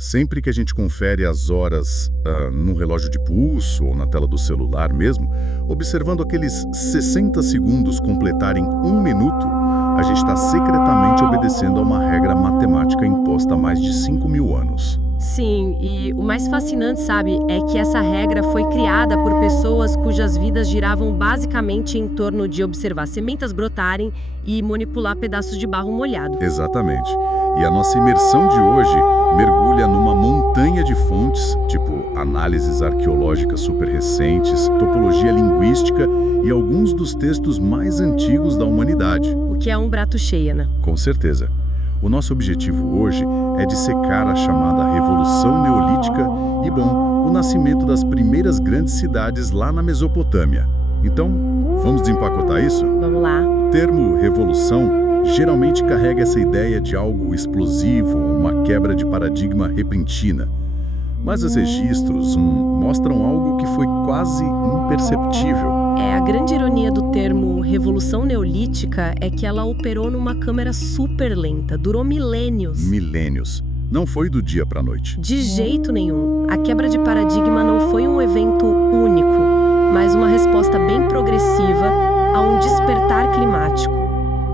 Sempre que a gente confere as horas num relógio de pulso ou na tela do celular mesmo, observando aqueles 60 segundos completarem 1 minuto, a gente está secretamente obedecendo a uma regra matemática imposta há mais de 5.000 anos. Sim, e o mais fascinante, sabe, é que essa regra foi criada por pessoas cujas vidas giravam basicamente em torno de observar sementes brotarem e manipular pedaços de barro molhado. Exatamente. E a nossa imersão de hoje mergulha numa montanha de fontes, tipo análises arqueológicas super recentes, topologia linguística e alguns dos textos mais antigos da humanidade. O que é um prato cheio, né? Com certeza. O nosso objetivo hoje é dissecar a chamada Revolução Neolítica e, bom, o nascimento das primeiras grandes cidades lá na Mesopotâmia. Então, vamos desempacotar isso? Vamos lá. O termo revolução geralmente carrega essa ideia de algo explosivo, uma quebra de paradigma repentina. Mas os registros mostram algo que foi quase imperceptível. A grande ironia do termo Revolução Neolítica é que ela operou numa câmera super lenta, durou milênios. Milênios. Não foi do dia para a noite. De jeito nenhum. A quebra de paradigma não foi um evento único, mas uma resposta bem progressiva a um despertar climático.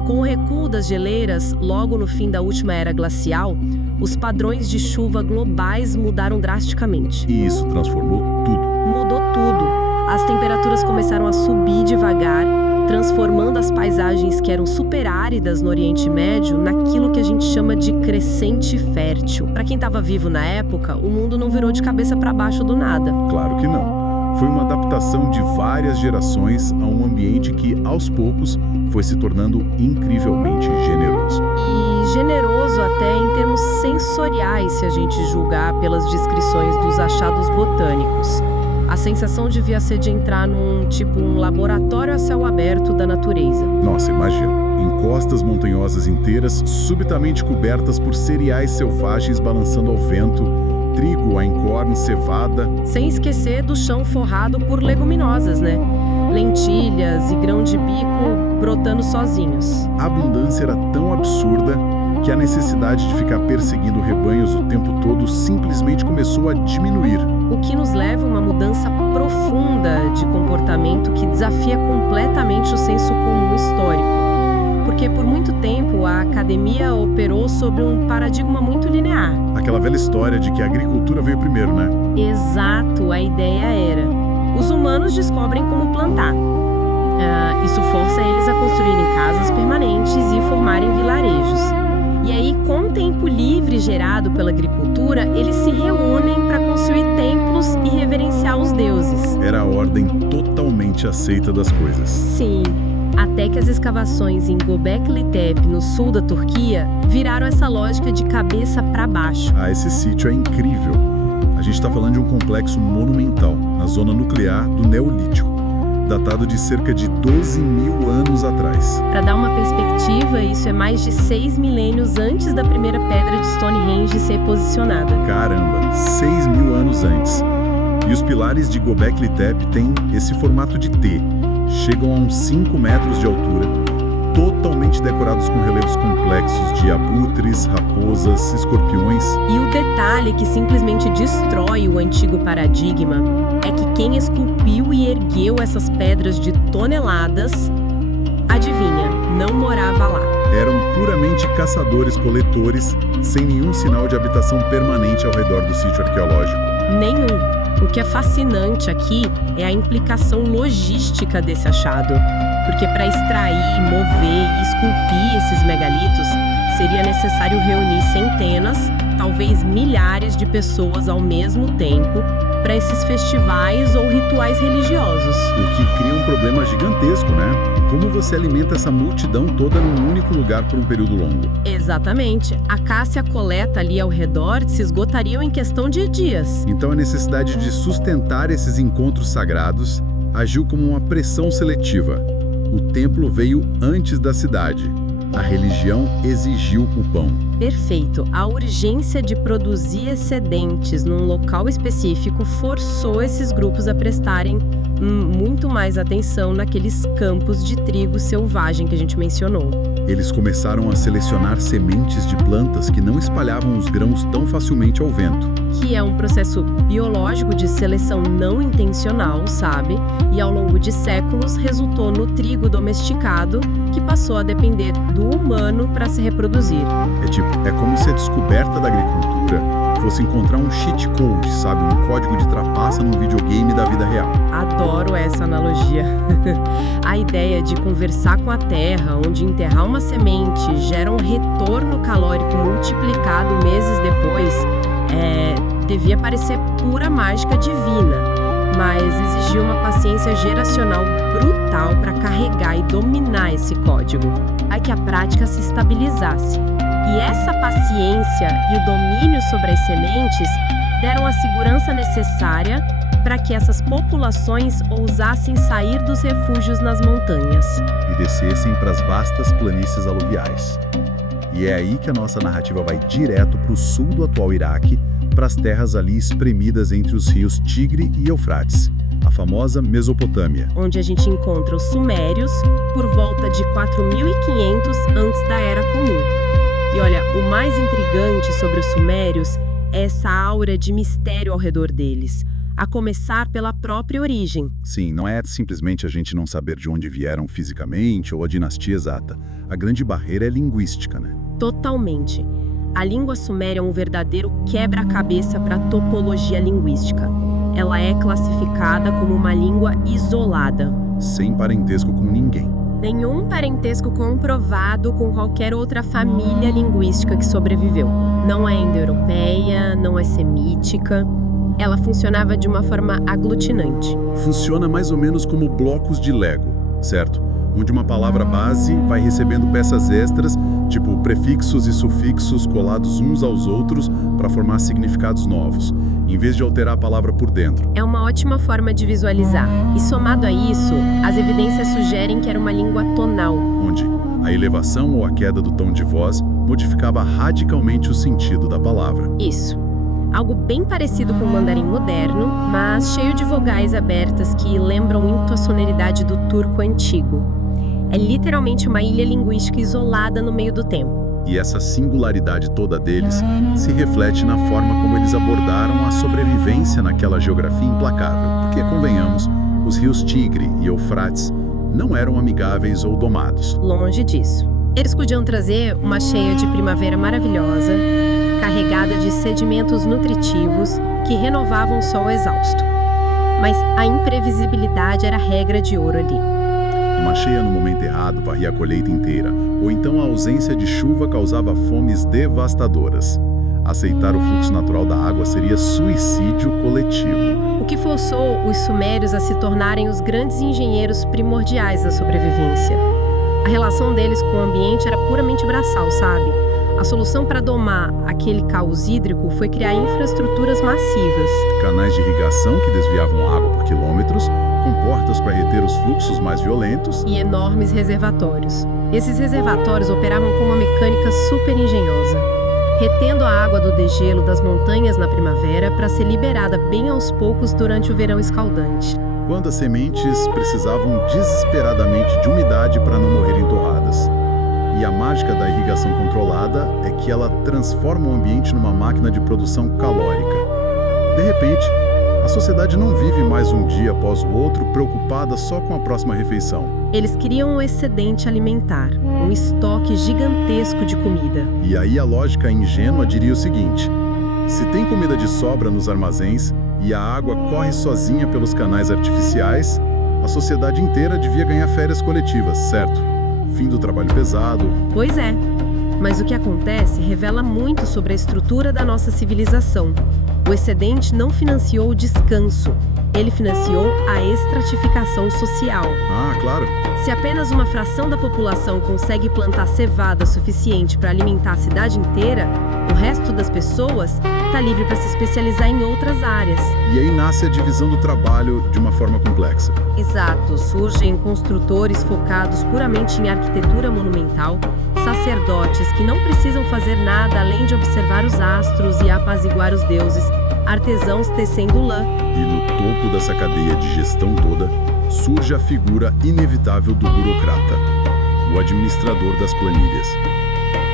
Com o recuo das geleiras, logo no fim da última era glacial, os padrões de chuva globais mudaram drasticamente. E isso transformou tudo. Mudou tudo. As temperaturas começaram a subir devagar, transformando as paisagens que eram super áridas no Oriente Médio naquilo que a gente chama de crescente fértil. Para quem estava vivo na época, o mundo não virou de cabeça para baixo do nada. Claro que não. Foi uma adaptação de várias gerações a um ambiente que, aos poucos, foi se tornando incrivelmente generoso. E generoso até em termos sensoriais, se a gente julgar pelas descrições dos achados botânicos. A sensação devia ser de entrar num laboratório a céu aberto da natureza. Nossa, imagina. Encostas montanhosas inteiras, subitamente cobertas por cereais selvagens balançando ao vento, trigo, einkorn, cevada. Sem esquecer do chão forrado por leguminosas, né? Lentilhas e grão de bico brotando sozinhos. A abundância era tão absurda que a necessidade de ficar perseguindo rebanhos o tempo todo simplesmente começou a diminuir. O que nos leva a uma mudança profunda de comportamento que desafia completamente o senso comum histórico. Porque por muito tempo a academia operou sobre um paradigma muito linear. Aquela velha história de que a agricultura veio primeiro, né? Exato, a ideia era: os humanos descobrem como plantar. Isso força eles a construírem casas permanentes e formarem vilarejos. E aí, com o tempo livre gerado pela agricultura, eles se reúnem para construir templos e reverenciar os deuses. Era a ordem totalmente aceita das coisas. Sim, até que as escavações em Göbekli Tepe, no sul da Turquia, viraram essa lógica de cabeça para baixo. Esse sítio é incrível. A gente está falando de um complexo monumental, na zona nuclear do Neolítico, datado de cerca de 12.000 anos atrás. Para dar uma perspectiva, isso é mais de 6 milênios antes da primeira pedra de Stonehenge ser posicionada. Caramba, 6.000 anos antes. E os pilares de Göbekli Tepe têm esse formato de T. Chegam a uns 5 metros de altura, totalmente decorados com relevos complexos de abutres, raposas, escorpiões. E o detalhe que simplesmente destrói o antigo paradigma é que quem esculpiu e ergueu essas pedras de toneladas, adivinha, não morava lá. Eram puramente caçadores-coletores, sem nenhum sinal de habitação permanente ao redor do sítio arqueológico. Nenhum. O que é fascinante aqui é a implicação logística desse achado. Porque para extrair, mover e esculpir esses megalitos, seria necessário reunir centenas, talvez milhares de pessoas ao mesmo tempo para esses festivais ou rituais religiosos. O que cria um problema gigantesco, né? Como você alimenta essa multidão toda num único lugar por um período longo? Exatamente. A caça e a coleta ali ao redor se esgotariam em questão de dias. Então a necessidade de sustentar esses encontros sagrados agiu como uma pressão seletiva. O templo veio antes da cidade. A religião exigiu o pão. Perfeito. A urgência de produzir excedentes num local específico forçou esses grupos a prestarem muito mais atenção naqueles campos de trigo selvagem que a gente mencionou. Eles começaram a selecionar sementes de plantas que não espalhavam os grãos tão facilmente ao vento. Que é um processo biológico de seleção não intencional, sabe? E ao longo de séculos resultou no trigo domesticado, que passou a depender do humano para se reproduzir. É como se a descoberta da agricultura fosse encontrar um cheat code, sabe? Um código de trapaça num videogame da vida real. Adoro essa analogia. A ideia de conversar com a terra, onde enterrar uma semente gera um retorno calórico multiplicado meses depois, devia parecer pura mágica divina, mas exigia uma paciência geracional brutal para carregar e dominar esse código, para que a prática se estabilizasse. E essa paciência e o domínio sobre as sementes deram a segurança necessária para que essas populações ousassem sair dos refúgios nas montanhas e descessem para as vastas planícies aluviais. E é aí que a nossa narrativa vai direto para o sul do atual Iraque, para as terras ali espremidas entre os rios Tigre e Eufrates, a famosa Mesopotâmia. Onde a gente encontra os Sumérios por volta de 4.500 antes da Era Comum. E olha, o mais intrigante sobre os Sumérios é essa aura de mistério ao redor deles, a começar pela própria origem. Sim, não é simplesmente a gente não saber de onde vieram fisicamente ou a dinastia exata. A grande barreira é linguística, né? Totalmente. A língua suméria é um verdadeiro quebra-cabeça para a topologia linguística. Ela é classificada como uma língua isolada. Sem parentesco com ninguém. Nenhum parentesco comprovado com qualquer outra família linguística que sobreviveu. Não é indo-europeia, não é semítica. Ela funcionava de uma forma aglutinante. Funciona mais ou menos como blocos de Lego, certo? Onde uma palavra base vai recebendo peças extras, tipo prefixos e sufixos colados uns aos outros para formar significados novos, em vez de alterar a palavra por dentro. É uma ótima forma de visualizar. E somado a isso, as evidências sugerem que era uma língua tonal. Onde a elevação ou a queda do tom de voz modificava radicalmente o sentido da palavra. Isso. Algo bem parecido com o mandarim moderno, mas cheio de vogais abertas que lembram muito a sonoridade do turco antigo. É literalmente uma ilha linguística isolada no meio do tempo. E essa singularidade toda deles se reflete na forma como eles abordaram a sobrevivência naquela geografia implacável. Porque, convenhamos, os rios Tigre e Eufrates não eram amigáveis ou domados. Longe disso. Eles podiam trazer uma cheia de primavera maravilhosa, carregada de sedimentos nutritivos que renovavam o solo exausto. Mas a imprevisibilidade era a regra de ouro ali. Uma cheia no momento errado varria a colheita inteira, ou então a ausência de chuva causava fomes devastadoras. Aceitar o fluxo natural da água seria suicídio coletivo. O que forçou os sumérios a se tornarem os grandes engenheiros primordiais da sobrevivência. A relação deles com o ambiente era puramente braçal, sabe? A solução para domar aquele caos hídrico foi criar infraestruturas massivas. Canais de irrigação que desviavam água por quilômetros, com portas para reter os fluxos mais violentos. E enormes reservatórios. Esses reservatórios operavam com uma mecânica super engenhosa, retendo a água do degelo das montanhas na primavera para ser liberada bem aos poucos durante o verão escaldante. Quando as sementes precisavam desesperadamente de umidade para não morrerem torradas. E a mágica da irrigação controlada é que ela transforma o ambiente numa máquina de produção calórica. De repente, a sociedade não vive mais um dia após o outro preocupada só com a próxima refeição. Eles criam um excedente alimentar, um estoque gigantesco de comida. E aí a lógica ingênua diria o seguinte: se tem comida de sobra nos armazéns e a água corre sozinha pelos canais artificiais, a sociedade inteira devia ganhar férias coletivas, certo? Fim do trabalho pesado. Pois é, mas o que acontece revela muito sobre a estrutura da nossa civilização. O excedente não financiou o descanso, Ele financiou a estratificação social. Ah, claro. Se apenas uma fração da população consegue plantar cevada suficiente para alimentar a cidade inteira, o resto das pessoas está livre para se especializar em outras áreas. E aí nasce a divisão do trabalho de uma forma complexa. Exato, surgem construtores focados puramente em arquitetura monumental, sacerdotes que não precisam fazer nada além de observar os astros e apaziguar os deuses, artesãos tecendo lã. E no topo dessa cadeia de gestão toda, surge a figura inevitável do burocrata, o administrador das planilhas.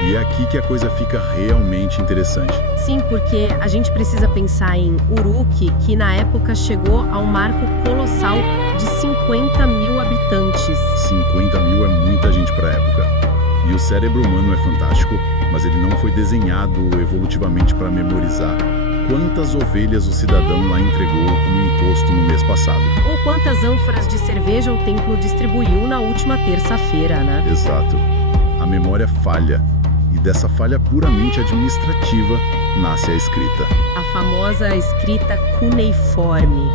E é aqui que a coisa fica realmente interessante. Sim, porque a gente precisa pensar em Uruk, que na época chegou a um marco colossal de 50 mil habitantes. 50 mil é muita gente para a época. E o cérebro humano é fantástico, mas ele não foi desenhado evolutivamente para memorizar quantas ovelhas o cidadão lá entregou como imposto no mês passado. Ou quantas ânforas de cerveja o templo distribuiu na última terça-feira, né? Exato. A memória falha. E dessa falha puramente administrativa nasce a escrita. A famosa escrita cuneiforme.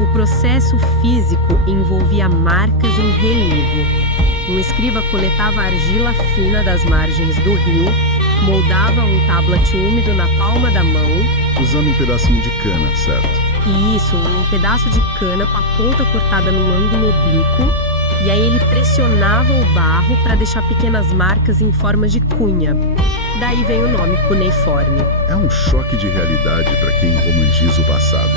O processo físico envolvia marcas em relevo. Um escriba coletava a argila fina das margens do rio, moldava um tablet úmido na palma da mão, usando um pedacinho de cana, certo? E isso, um pedaço de cana com a ponta cortada num ângulo oblíquo, e aí ele pressionava o barro para deixar pequenas marcas em forma de cunha. Daí vem o nome cuneiforme. É um choque de realidade para quem romantiza o passado.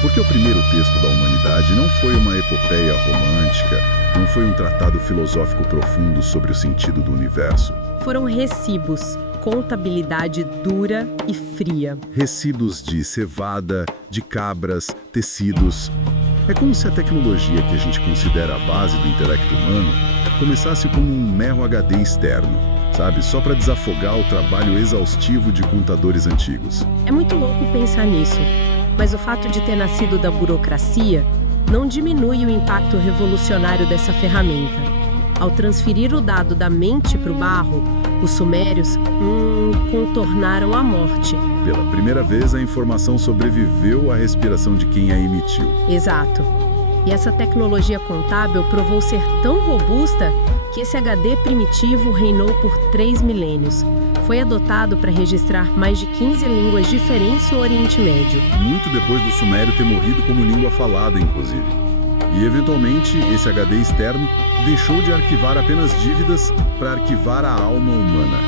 Porque o primeiro texto da humanidade não foi uma epopeia romântica, não foi um tratado filosófico profundo sobre o sentido do universo. Foram recibos, contabilidade dura e fria. Recibos de cevada, de cabras, tecidos. É como se a tecnologia que a gente considera a base do intelecto humano começasse como um mero HD externo, sabe? Só para desafogar o trabalho exaustivo de contadores antigos. É muito louco pensar nisso, mas o fato de ter nascido da burocracia não diminui o impacto revolucionário dessa ferramenta. Ao transferir o dado da mente para o barro, os sumérios contornaram a morte. Pela primeira vez, a informação sobreviveu à respiração de quem a emitiu. Exato. E essa tecnologia contábil provou ser tão robusta que esse HD primitivo reinou por 3 milênios. Foi adotado para registrar mais de 15 línguas diferentes no Oriente Médio. Muito depois do sumério ter morrido como língua falada, inclusive. E, eventualmente, esse HD externo deixou de arquivar apenas dívidas para arquivar a alma humana.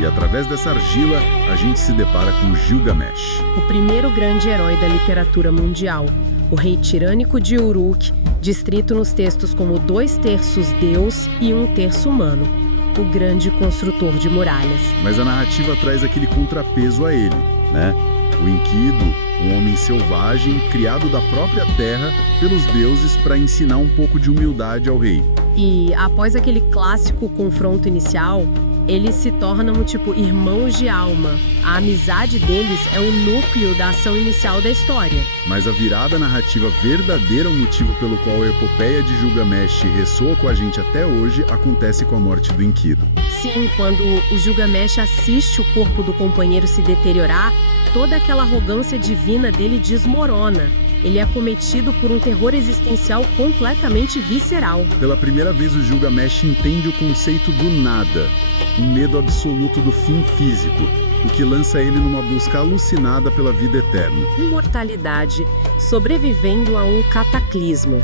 E, através dessa argila, a gente se depara com Gilgamesh. O primeiro grande herói da literatura mundial, o rei tirânico de Uruk, descrito nos textos como 2/3 Deus e 1/3 humano, o grande construtor de muralhas. Mas a narrativa traz aquele contrapeso a ele, né? O Enkidu, um homem selvagem, criado da própria terra pelos deuses para ensinar um pouco de humildade ao rei. E após aquele clássico confronto inicial, eles se tornam irmãos de alma. A amizade deles é o núcleo da ação inicial da história. Mas a virada narrativa verdadeira, o motivo pelo qual a epopeia de Gilgamesh ressoa com a gente até hoje, acontece com a morte do Enkidu. Sim, quando o Gilgamesh assiste o corpo do companheiro se deteriorar, toda aquela arrogância divina dele desmorona. Ele é acometido por um terror existencial completamente visceral. Pela primeira vez, o Gilgamesh entende o conceito do nada, um medo absoluto do fim físico, o que lança ele numa busca alucinada pela vida eterna. Imortalidade, sobrevivendo a um cataclismo.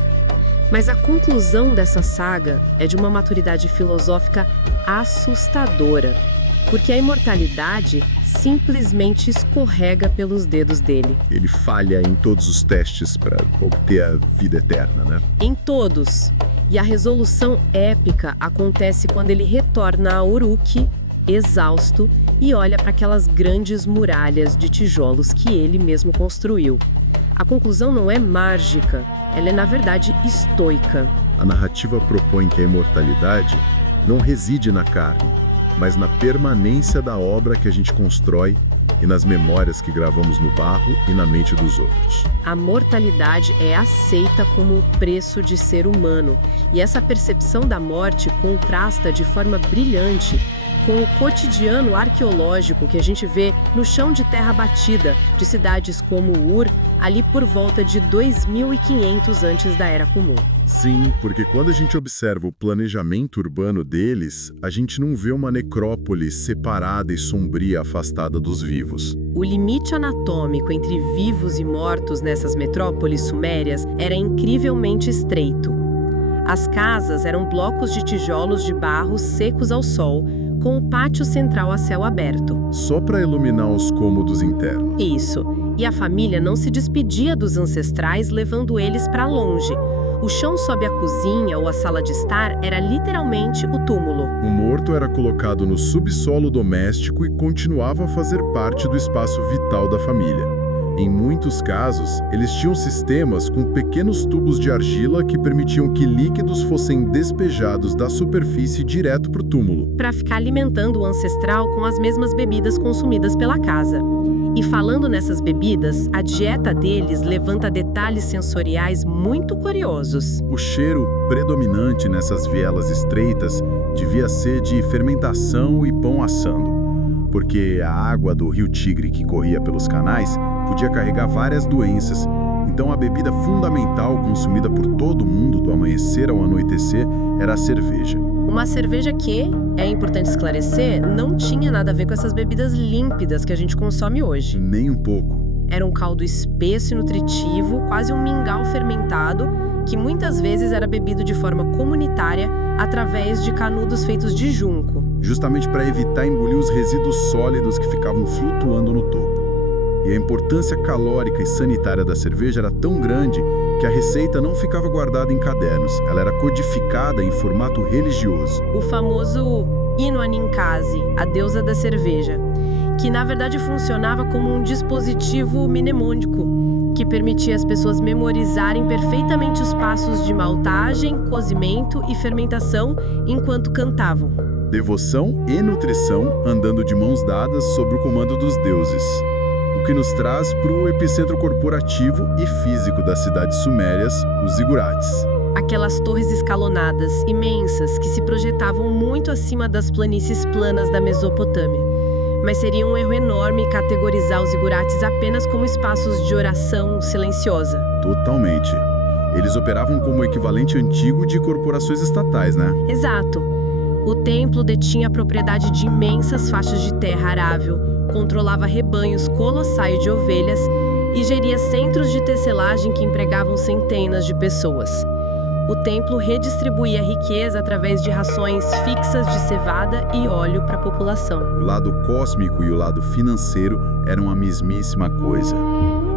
Mas a conclusão dessa saga é de uma maturidade filosófica assustadora, porque a imortalidade simplesmente escorrega pelos dedos dele. Ele falha em todos os testes para obter a vida eterna, né? Em todos. E a resolução épica acontece quando ele retorna a Uruk, exausto, e olha para aquelas grandes muralhas de tijolos que ele mesmo construiu. A conclusão não é mágica, ela é, na verdade, estoica. A narrativa propõe que a imortalidade não reside na carne, mas na permanência da obra que a gente constrói e nas memórias que gravamos no barro e na mente dos outros. A mortalidade é aceita como o preço de ser humano, e essa percepção da morte contrasta de forma brilhante com o cotidiano arqueológico que a gente vê no chão de terra batida de cidades como Ur, ali por volta de 2500 antes da Era Comum. Sim, porque quando a gente observa o planejamento urbano deles, a gente não vê uma necrópole separada e sombria afastada dos vivos. O limite anatômico entre vivos e mortos nessas metrópoles sumérias era incrivelmente estreito. As casas eram blocos de tijolos de barro secos ao sol, com o pátio central a céu aberto. Só para iluminar os cômodos internos. Isso. E a família não se despedia dos ancestrais levando eles para longe. O chão sob a cozinha ou a sala de estar era literalmente o túmulo. O morto era colocado no subsolo doméstico e continuava a fazer parte do espaço vital da família. Em muitos casos, eles tinham sistemas com pequenos tubos de argila que permitiam que líquidos fossem despejados da superfície direto para o túmulo. Para ficar alimentando o ancestral com as mesmas bebidas consumidas pela casa. E falando nessas bebidas, a dieta deles levanta detalhes sensoriais muito curiosos. O cheiro predominante nessas vielas estreitas devia ser de fermentação e pão assando, porque a água do rio Tigre que corria pelos canais podia carregar várias doenças. Então a bebida fundamental consumida por todo mundo do amanhecer ao anoitecer era a cerveja. Uma cerveja que, é importante esclarecer, não tinha nada a ver com essas bebidas límpidas que a gente consome hoje. Nem um pouco. Era um caldo espesso e nutritivo, quase um mingau fermentado, que muitas vezes era bebido de forma comunitária através de canudos feitos de junco. Justamente para evitar engolir os resíduos sólidos que ficavam flutuando no topo. E a importância calórica e sanitária da cerveja era tão grande que a receita não ficava guardada em cadernos, ela era codificada em formato religioso. O famoso Ino Aninkasi, a deusa da cerveja, que na verdade funcionava como um dispositivo mnemônico, que permitia às pessoas memorizarem perfeitamente os passos de maltagem, cozimento e fermentação enquanto cantavam. Devoção e nutrição andando de mãos dadas sob o comando dos deuses. O que nos traz para o epicentro corporativo e físico das cidades sumérias, os zigurates. Aquelas torres escalonadas, imensas, que se projetavam muito acima das planícies planas da Mesopotâmia. Mas seria um erro enorme categorizar os zigurates apenas como espaços de oração silenciosa. Totalmente. Eles operavam como o equivalente antigo de corporações estatais, né? Exato. O templo detinha a propriedade de imensas faixas de terra arável, controlava rebanhos colossais de ovelhas e geria centros de tecelagem que empregavam centenas de pessoas. O templo redistribuía a riqueza através de rações fixas de cevada e óleo para a população. O lado cósmico e o lado financeiro eram a mesmíssima coisa.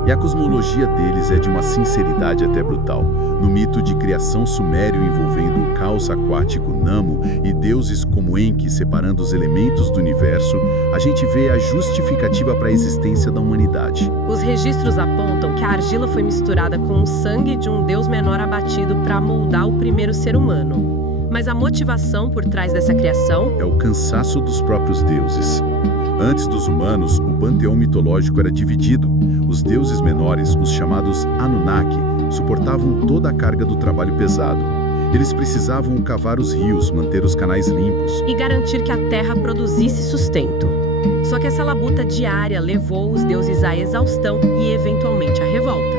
E a cosmologia deles é de uma sinceridade até brutal. No mito de criação sumério envolvendo o caos aquático Namo e deuses como Enki separando os elementos do universo, a gente vê a justificativa para a existência da humanidade. Os registros apontam que a argila foi misturada com o sangue de um deus menor abatido para moldar o primeiro ser humano. Mas a motivação por trás dessa criação é o cansaço dos próprios deuses. Antes dos humanos, o panteão mitológico era dividido. Os deuses menores, os chamados Anunnaki, suportavam toda a carga do trabalho pesado. Eles precisavam cavar os rios, manter os canais limpos e garantir que a terra produzisse sustento. Só que essa labuta diária levou os deuses à exaustão e, eventualmente, à revolta.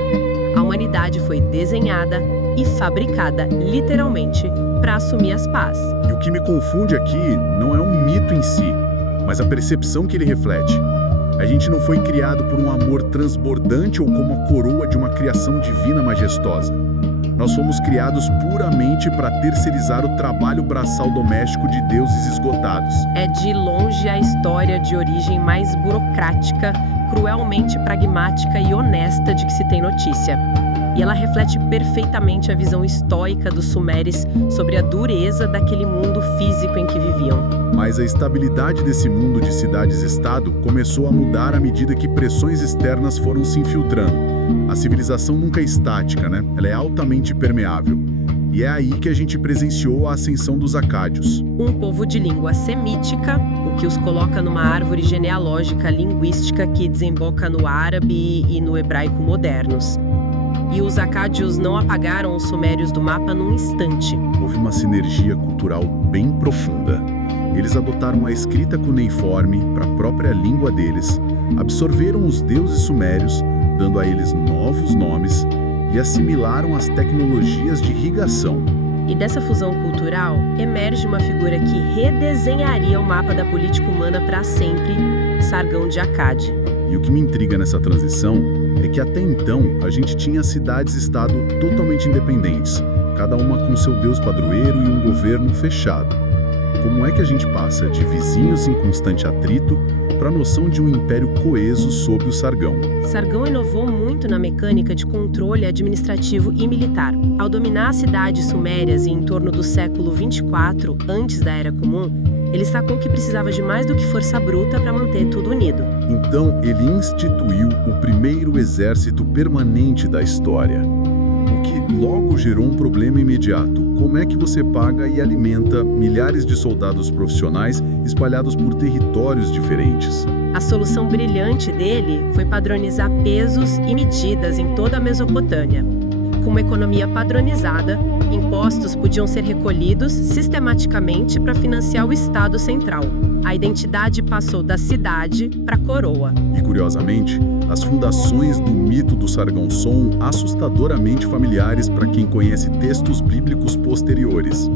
A humanidade foi desenhada e fabricada, literalmente, para assumir as pás. E o que me confunde aqui não é um mito em si, mas a percepção que ele reflete. A gente não foi criado por um amor transbordante ou como a coroa de uma criação divina majestosa. Nós fomos criados puramente para terceirizar o trabalho braçal doméstico de deuses esgotados. É de longe a história de origem mais burocrática, cruelmente pragmática e honesta de que se tem notícia. E ela reflete perfeitamente a visão estoica dos sumérios sobre a dureza daquele mundo físico em que viviam. Mas a estabilidade desse mundo de cidades-estado começou a mudar à medida que pressões externas foram se infiltrando. A civilização nunca é estática, né? Ela é altamente permeável. E é aí que a gente presenciou a ascensão dos acádios. Um povo de língua semítica, o que os coloca numa árvore genealógica linguística que desemboca no árabe e no hebraico modernos. E os acádios não apagaram os sumérios do mapa num instante. Houve uma sinergia cultural bem profunda. Eles adotaram a escrita cuneiforme para a própria língua deles, absorveram os deuses sumérios, dando a eles novos nomes, e assimilaram as tecnologias de irrigação. E dessa fusão cultural, emerge uma figura que redesenharia o mapa da política humana para sempre, Sargão de Akkad. E o que me intriga nessa transição é que até então a gente tinha cidades-estado totalmente independentes, cada uma com seu deus padroeiro e um governo fechado. Como é que a gente passa de vizinhos em constante atrito para a noção de um império coeso sob o Sargão? Sargão inovou muito na mecânica de controle administrativo e militar. Ao dominar as cidades sumérias em torno do século 24, antes da Era Comum, ele sacou que precisava de mais do que força bruta para manter tudo unido. Então, ele instituiu o primeiro exército permanente da história, o que logo gerou um problema imediato. Como é que você paga e alimenta milhares de soldados profissionais espalhados por territórios diferentes? A solução brilhante dele foi padronizar pesos e medidas em toda a Mesopotâmia. Com uma economia padronizada, impostos podiam ser recolhidos sistematicamente para financiar o Estado central. A identidade passou da cidade para a coroa. E, curiosamente, as fundações do mito do Sargão são assustadoramente familiares para quem conhece textos bíblicos posteriores.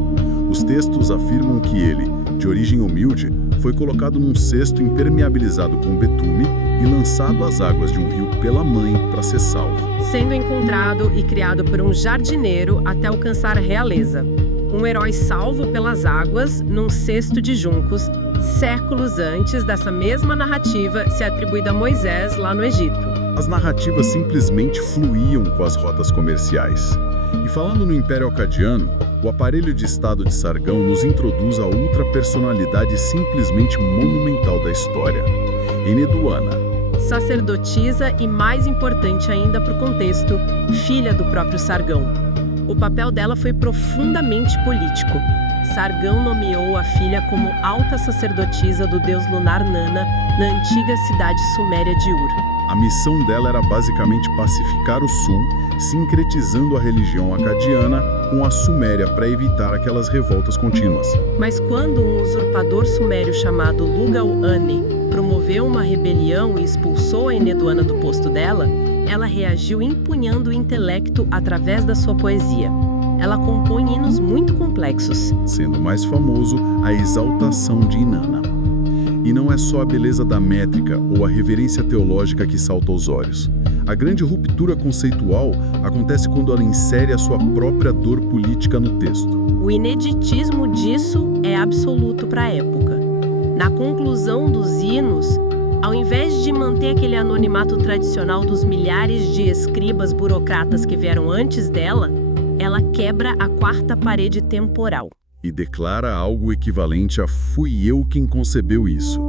Os textos afirmam que ele, de origem humilde, foi colocado num cesto impermeabilizado com betume e lançado às águas de um rio pela mãe para ser salvo. Sendo encontrado e criado por um jardineiro até alcançar a realeza. Um herói salvo pelas águas num cesto de juncos, séculos antes dessa mesma narrativa ser atribuída a Moisés lá no Egito. As narrativas simplesmente fluíam com as rotas comerciais. E falando no Império Akkadiano, o aparelho de Estado de Sargão nos introduz a ultrapersonalidade simplesmente monumental da história, Eneduana. Sacerdotisa e, mais importante ainda para o contexto, filha do próprio Sargão. O papel dela foi profundamente político. Sargão nomeou a filha como alta sacerdotisa do deus lunar Nana na antiga cidade suméria de Ur. A missão dela era basicamente pacificar o sul, sincretizando a religião acadiana com a suméria para evitar aquelas revoltas contínuas. Mas quando um usurpador sumério chamado Lugal-Ane promoveu uma rebelião e expulsou a Eneduana do posto dela, ela reagiu empunhando o intelecto através da sua poesia. Ela compõe hinos muito complexos, sendo mais famoso a exaltação de Inanna. E não é só a beleza da métrica ou a reverência teológica que salta aos olhos. A grande ruptura conceitual acontece quando ela insere a sua própria dor política no texto. O ineditismo disso é absoluto para a época. Na conclusão dos hinos, ao invés de manter aquele anonimato tradicional dos milhares de escribas burocratas que vieram antes dela, ela quebra a quarta parede temporal. E declara algo equivalente a "fui eu quem concebeu isso.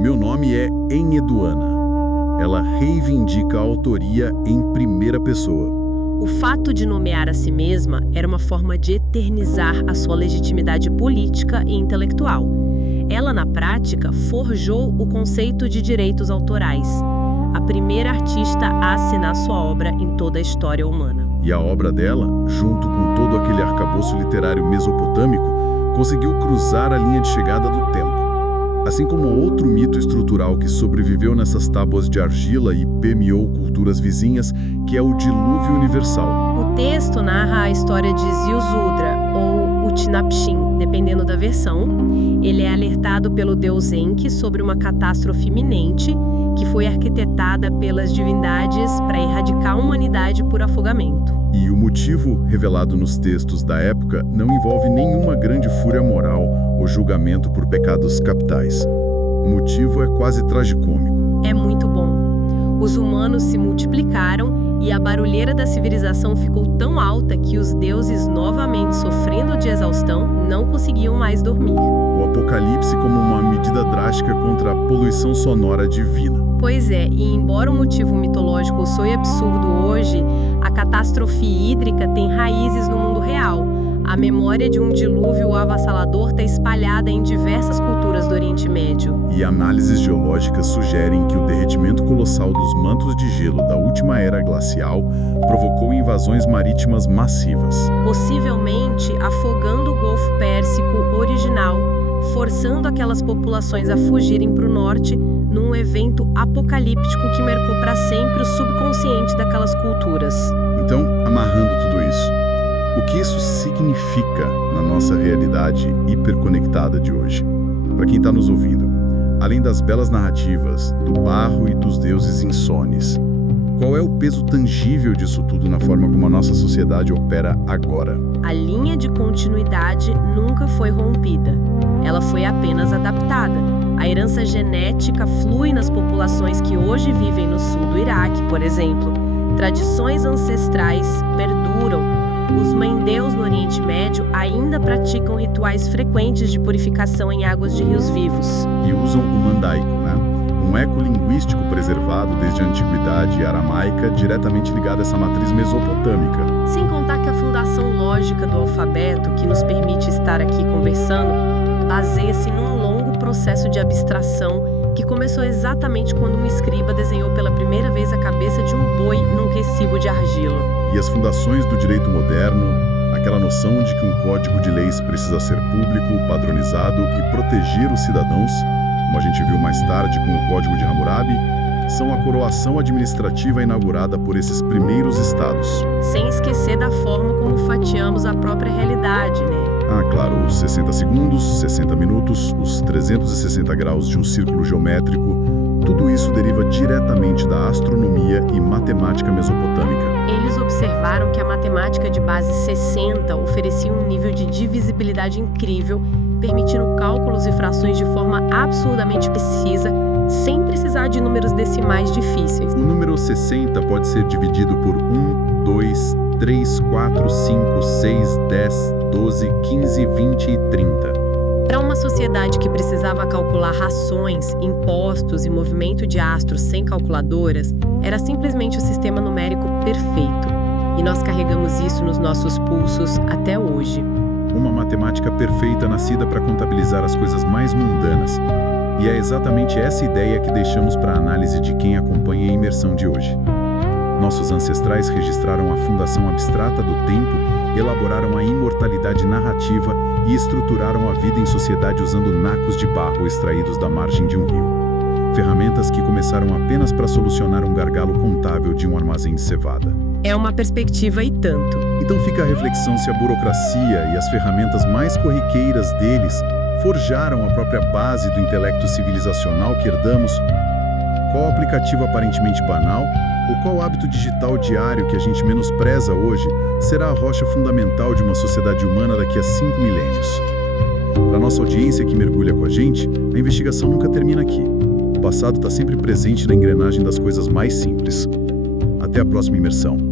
Meu nome é Eneduana." Ela reivindica a autoria em primeira pessoa. O fato de nomear a si mesma era uma forma de eternizar a sua legitimidade política e intelectual. Ela, na prática, forjou o conceito de direitos autorais, a primeira artista a assinar sua obra em toda a história humana. E a obra dela, junto com todo aquele arcabouço literário mesopotâmico, conseguiu cruzar a linha de chegada do tempo. Assim como outro mito estrutural que sobreviveu nessas tábuas de argila e permeou culturas vizinhas, que é o dilúvio universal. O texto narra a história de Ziusudra, ou Utnapishtim, dependendo da versão. Ele é alertado pelo deus Enki sobre uma catástrofe iminente que foi arquitetada pelas divindades para erradicar a humanidade por afogamento. E o motivo, revelado nos textos da época, não envolve nenhuma grande fúria moral ou julgamento por pecados capitais. O motivo é quase tragicômico. É muito bom. Os humanos se multiplicaram e a barulheira da civilização ficou tão alta que os deuses, novamente sofrendo de exaustão, não conseguiam mais dormir. O Apocalipse como uma medida drástica contra a poluição sonora divina. Pois é, e embora o motivo mitológico soe absurdo hoje, a catástrofe hídrica tem raízes no mundo real. A memória de um dilúvio avassalador está espalhada em diversas culturas do Oriente Médio. E análises geológicas sugerem que o derretimento colossal dos mantos de gelo da última era glacial provocou invasões marítimas massivas. Possivelmente afogando o Golfo Pérsico original, forçando aquelas populações a fugirem para o norte num evento apocalíptico que marcou para sempre o subconsciente daquelas culturas. Então, amarrando tudo isso, o que isso significa na nossa realidade hiperconectada de hoje? Para quem está nos ouvindo, além das belas narrativas, do barro e dos deuses insones, qual é o peso tangível disso tudo na forma como a nossa sociedade opera agora? A linha de continuidade nunca foi rompida. Ela foi apenas adaptada. A herança genética flui nas populações que hoje vivem no sul do Iraque, por exemplo. Tradições ancestrais perduram. Os mãe-deus no Oriente Médio ainda praticam rituais frequentes de purificação em águas de rios vivos. E usam o mandaico, né? Um eco linguístico preservado desde a antiguidade aramaica, diretamente ligado a essa matriz mesopotâmica. Sem contar que a fundação lógica do alfabeto, que nos permite estar aqui conversando, baseia-se num longo processo de abstração que começou exatamente quando um escriba desenhou pela primeira vez a cabeça de um boi num recibo de argila. E as fundações do direito moderno, aquela noção de que um código de leis precisa ser público, padronizado e proteger os cidadãos, como a gente viu mais tarde com o Código de Hammurabi, são a coroação administrativa inaugurada por esses primeiros estados. Sem esquecer da forma como fatiamos a própria realidade, né? Ah, claro, os 60 segundos, 60 minutos, os 360 graus de um círculo geométrico, tudo isso deriva diretamente da astronomia e matemática mesopotâmica. Eles observaram que a matemática de base 60 oferecia um nível de divisibilidade incrível, permitindo cálculos e frações de forma absurdamente precisa, sem precisar de números decimais difíceis. O número 60 pode ser dividido por 1, 2, 3, 4, 5, 6, 10, 12, 15, 20 e 30. Para uma sociedade que precisava calcular rações, impostos e movimento de astros sem calculadoras, era simplesmente o sistema numérico perfeito. E nós carregamos isso nos nossos pulsos até hoje. Uma matemática perfeita nascida para contabilizar as coisas mais mundanas. E é exatamente essa ideia que deixamos para a análise de quem acompanha a imersão de hoje. Nossos ancestrais registraram a fundação abstrata do tempo, elaboraram a imortalidade narrativa e estruturaram a vida em sociedade usando nacos de barro extraídos da margem de um rio. Ferramentas que começaram apenas para solucionar um gargalo contábil de um armazém de cevada. É uma perspectiva e tanto. Então fica a reflexão se a burocracia e as ferramentas mais corriqueiras deles forjaram a própria base do intelecto civilizacional que herdamos. Qual aplicativo aparentemente banal ou qual hábito digital diário que a gente menospreza hoje será a rocha fundamental de uma sociedade humana daqui a 5 milênios? Para nossa audiência que mergulha com a gente, a investigação nunca termina aqui. O passado está sempre presente na engrenagem das coisas mais simples. Até a próxima imersão.